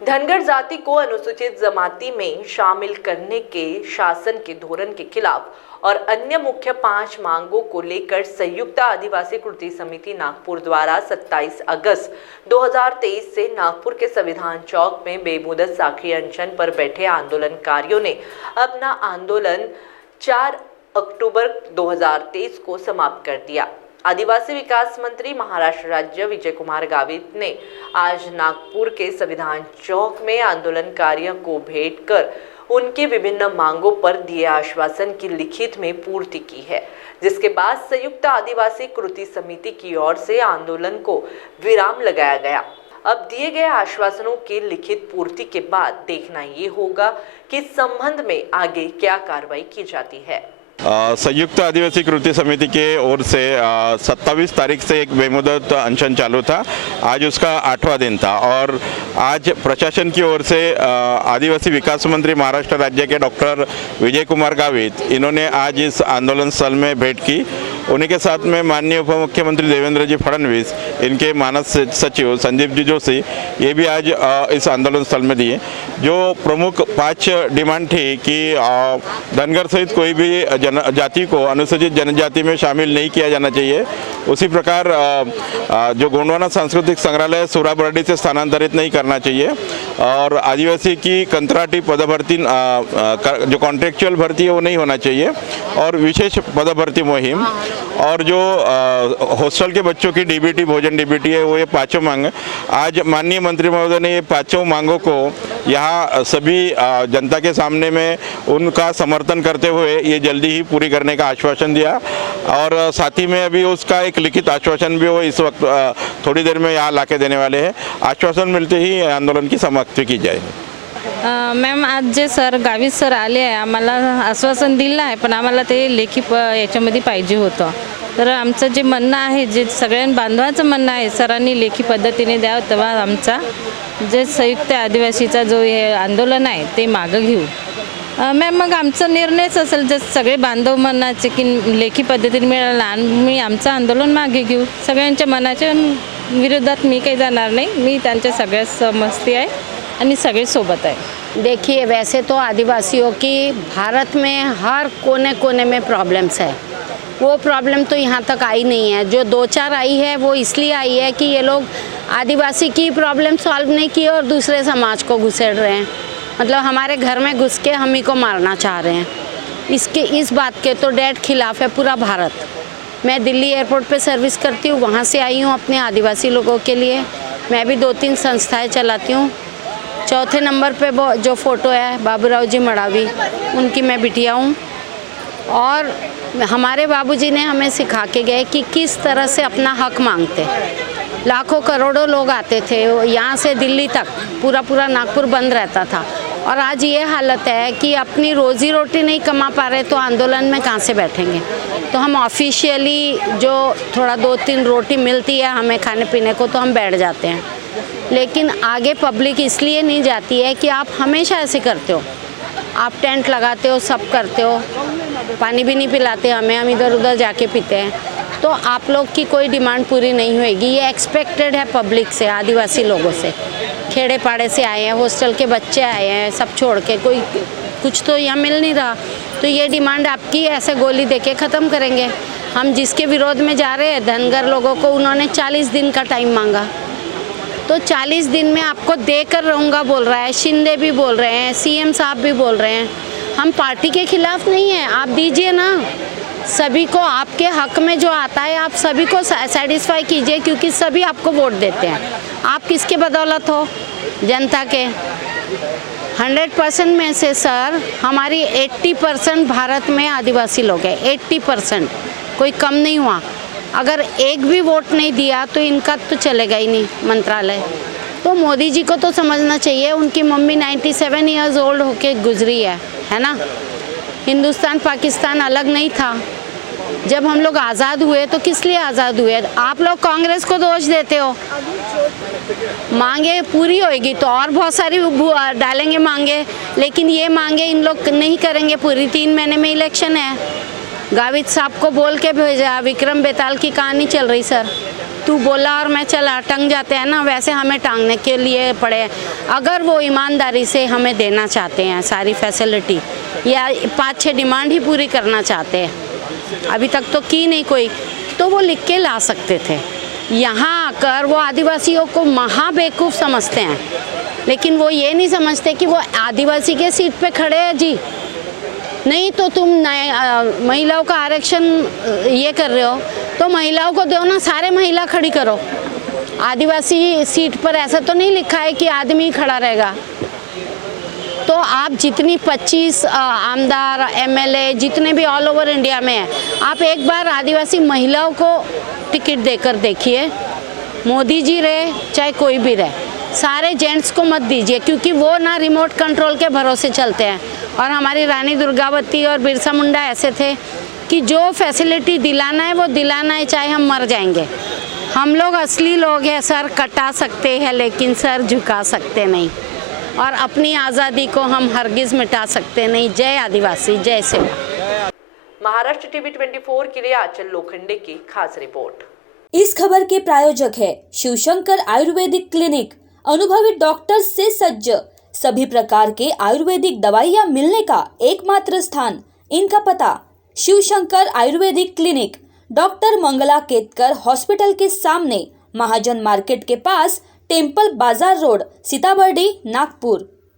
धनगर जाति को अनुसूचित जमाती में शामिल करने के शासन के धोरण के खिलाफ और अन्य मुख्य 5 मांगों को लेकर संयुक्त आदिवासी कृति समिति नागपुर द्वारा 27 अगस्त 2023 से नागपुर के संविधान चौक में बेमुदत साखी अनशन पर बैठे आंदोलनकारियों ने अपना आंदोलन 4 अक्टूबर 2023 को समाप्त कर दिया। आदिवासी विकास मंत्री महाराष्ट्र राज्य विजय कुमार गावित ने आज नागपुर के संविधान चौक में आंदोलनकारियों को भेंट कर उनकी विभिन्न मांगों पर दिए आश्वासन की लिखित में पूर्ति की है, जिसके बाद संयुक्त आदिवासी कृति समिति की ओर से आंदोलन को विराम लगाया गया। अब दिए गए आश्वासनों की लिखित पूर्ति के बाद देखना ये होगा कि इस संबंध में आगे क्या कार्रवाई की जाती है। संयुक्त आदिवासी कृति समिति के ओर से 27 तारीख से एक बेमुदत अनशन चालू था। आज उसका 8वां दिन था और आज प्रशासन की ओर से आदिवासी विकास मंत्री महाराष्ट्र राज्य के डॉक्टर विजय कुमार गावित इन्होंने आज इस आंदोलन स्थल में भेंट की। उन्हीं के साथ में माननीय उप मुख्यमंत्री देवेंद्र जी फडणवीस, इनके मानस सचिव संदीप जी जोशी, ये भी आज इस आंदोलन स्थल में दिए। जो प्रमुख 5 डिमांड थी कि धनगर सहित कोई भी जाति को अनुसूचित जनजाति में शामिल नहीं किया जाना चाहिए। उसी प्रकार जो गोंडवाना सांस्कृतिक संग्रहालय सूराबर्डी से स्थानांतरित नहीं करना चाहिए और आदिवासी की कंत्राटी पदभर्ती जो कॉन्ट्रेक्चुअल भर्ती है वो नहीं होना चाहिए और विशेष पदभर्ती मुहिम और जो हॉस्टल के बच्चों की डीबीटी भोजन डीबीटी है वो ये 5 मांग। आज माननीय मंत्री महोदय ने ये 5 मांगों को यहाँ सभी जनता के सामने में उनका समर्थन करते हुए ये जल्दी ही पूरी करने का आश्वासन दिया और साथ ही में अभी उसका एक लिखित आश्वासन भी वो इस वक्त थोड़ी देर में यहाँ लाके देने वाले हैं। आश्वासन मिलते ही आंदोलन की समाप्ति की जाएगी। मॅम आज जे सर गावित सर आले आहे, आम्हाला आश्वासन दिलं आहे, पण आम्हाला ते लेखी याच्यामध्ये पाहिजे होतं। तर आमचं जे म्हणणं आहे, जे सगळ्यां बांधवाचं म्हणणं आहे, सरांनी लेखी पद्धतीने द्यावं, तेव्हा आमचा जे संयुक्त आदिवासीचा जो हे आंदोलन आहे ते मागं घेऊ। मॅम मग आमचा निर्णयच असेल, जर सगळे बांधव म्हणायचे की लेखी पद्धतीने मिळालं आम्ही आमचं आंदोलन मागे घेऊ। सगळ्यांच्या मनाच्या विरोधात मी काही जाणार नाही, मी त्यांच्या सगळ्या समजती आहे आणि सगळे सोबत आहे। देखिए, वैसे तो आदिवासियों की भारत में हर कोने कोने में प्रॉब्लम्स है। वो प्रॉब्लम तो यहाँ तक आई नहीं है। जो 2-4 आई है वो इसलिए आई है कि ये लोग आदिवासी की प्रॉब्लम सॉल्व नहीं की और दूसरे समाज को घुसेड़ रहे हैं। मतलब हमारे घर में घुस के हम ही को मारना चाह रहे हैं। इस बात के तो डेड खिलाफ है पूरा भारत। मैं दिल्ली एयरपोर्ट पे सर्विस करती हूँ, वहाँ से आई हूँ अपने आदिवासी लोगों के लिए। मैं भी 2-3 संस्थाएं चलाती हूँ। 4थे नंबर पे वो जो फ़ोटो है बाबूराव जी मड़ावी, उनकी मैं बिटिया हूँ और हमारे बाबूजी ने हमें सिखा के गए कि किस तरह से अपना हक मांगते। लाखों करोड़ों लोग आते थे यहाँ से दिल्ली तक, पूरा नागपुर बंद रहता था और आज ये हालत है कि अपनी रोज़ी रोटी नहीं कमा पा रहे तो आंदोलन में कहाँ से बैठेंगे। तो हम ऑफिशियली जो थोड़ा 2-3 रोटी मिलती है हमें खाने पीने को तो हम बैठ जाते हैं, लेकिन आगे पब्लिक इसलिए नहीं जाती है कि आप हमेशा ऐसे करते हो। आप टेंट लगाते हो, सब करते हो, पानी भी नहीं पिलाते हमें, हम इधर उधर जाके पीते हैं। तो आप लोग की कोई डिमांड पूरी नहीं होएगी, ये एक्सपेक्टेड है पब्लिक से, आदिवासी लोगों से। खेड़े पाड़े से आए हैं, हॉस्टल के बच्चे आए हैं, सब छोड़ के कोई कुछ तो यहाँ मिल नहीं रहा, तो ये डिमांड आपकी ऐसे गोली देके ख़त्म करेंगे। हम जिसके विरोध में जा रहे हैं धनगर लोगों को, उन्होंने 40 दिन का टाइम मांगा, तो 40 दिन में आपको देकर रहूँगा बोल रहा है। शिंदे भी बोल रहे हैं, सीएम साहब भी बोल रहे हैं। हम पार्टी के खिलाफ नहीं हैं, आप दीजिए ना सभी को, आपके हक में जो आता है आप सभी को सेटिस्फाई कीजिए, क्योंकि सभी आपको वोट देते हैं। आप किसके बदौलत हो? जनता के। 100% में से सर हमारी 80% भारत में आदिवासी लोग हैं, 80%, कोई कम नहीं हुआ। अगर एक भी वोट नहीं दिया तो इनका तो चलेगा ही नहीं मंत्रालय। तो मोदी जी को तो समझना चाहिए, उनकी मम्मी 97 ईयर्स ओल्ड होके गुजरी है ना। हिंदुस्तान पाकिस्तान अलग नहीं था। जब हम लोग आज़ाद हुए तो किस लिए आज़ाद हुए? आप लोग कांग्रेस को दोष देते हो। मांगे पूरी होएगी तो और बहुत सारी डालेंगे मांगे, लेकिन ये मांगे इन लोग नहीं करेंगे पूरी। 3 महीने में इलेक्शन है। गावित साहब को बोल के भेजा, विक्रम बेताल की कहानी चल रही सर। तू बोला और मैं चला टंग जाते हैं ना, वैसे हमें टांगने के लिए पड़े। अगर वो ईमानदारी से हमें देना चाहते हैं सारी फैसिलिटी या 5-6 डिमांड ही पूरी करना चाहते हैं, अभी तक तो की नहीं कोई, तो वो लिख के ला सकते थे। यहाँ आकर वो आदिवासियों को महा बेवकूफ़ समझते हैं, लेकिन वो ये नहीं समझते कि वो आदिवासी के सीट पे खड़े हैं जी। नहीं तो तुम महिलाओं का आरक्षण ये कर रहे हो तो महिलाओं को दो ना, सारे महिला खड़ी करो। आदिवासी सीट पर ऐसा तो नहीं लिखा है कि आदमी खड़ा रहेगा। तो आप जितनी 25 आमदार एमएलए जितने भी ऑल ओवर इंडिया में हैं, आप एक बार आदिवासी महिलाओं को टिकट देकर देखिए। मोदी जी रहे चाहे कोई भी रहे, सारे जेंट्स को मत दीजिए, क्योंकि वो ना रिमोट कंट्रोल के भरोसे चलते हैं। और हमारी रानी दुर्गावती और बिरसा मुंडा ऐसे थे कि जो फैसिलिटी दिलाना है वो दिलाना है, चाहे हम मर जाएंगे। हम लोग असली लोग हैं, सर कटा सकते हैं लेकिन सर झुका सकते नहीं, और अपनी आज़ादी को हम हरगिज़ मिटा सकते नहीं। जय आदिवासी, जय सेवा। महाराष्ट्र टीवी 24 के लिए आंचल लोखंडे की खास रिपोर्ट। इस खबर के प्रायोजक है शिवशंकर आयुर्वेदिक क्लिनिक, अनुभवी डॉक्टर से सज्ज, सभी प्रकार के आयुर्वेदिक दवाइयाँ मिलने का एकमात्र स्थान। इनका पता Shivshankar ayurvedic clinic, doctor Mangala Ketkar hospital के सामने, महाजन मार्केट के पास, temple bazaar road, Sitabardi, Nagpur.